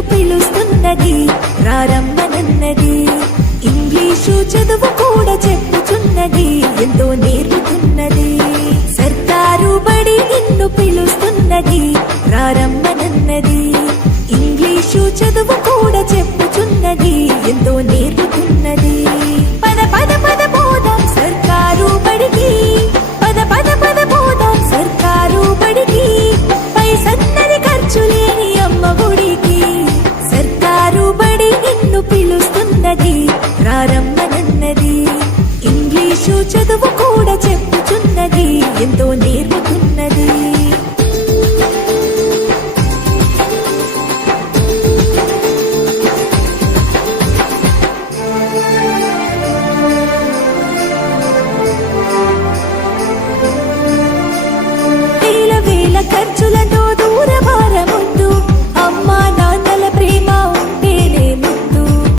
పిలుస్తున్నది, రారమ్మనన్నది. English చదువు కూడా చెప్పుచున్నది, ఎంతో నేర్పుతున్నది. సర్కారు బడి నిన్ను పిలుస్తున్నది, రారమ్మనన్నది. ఇంగ్లీషు చదువు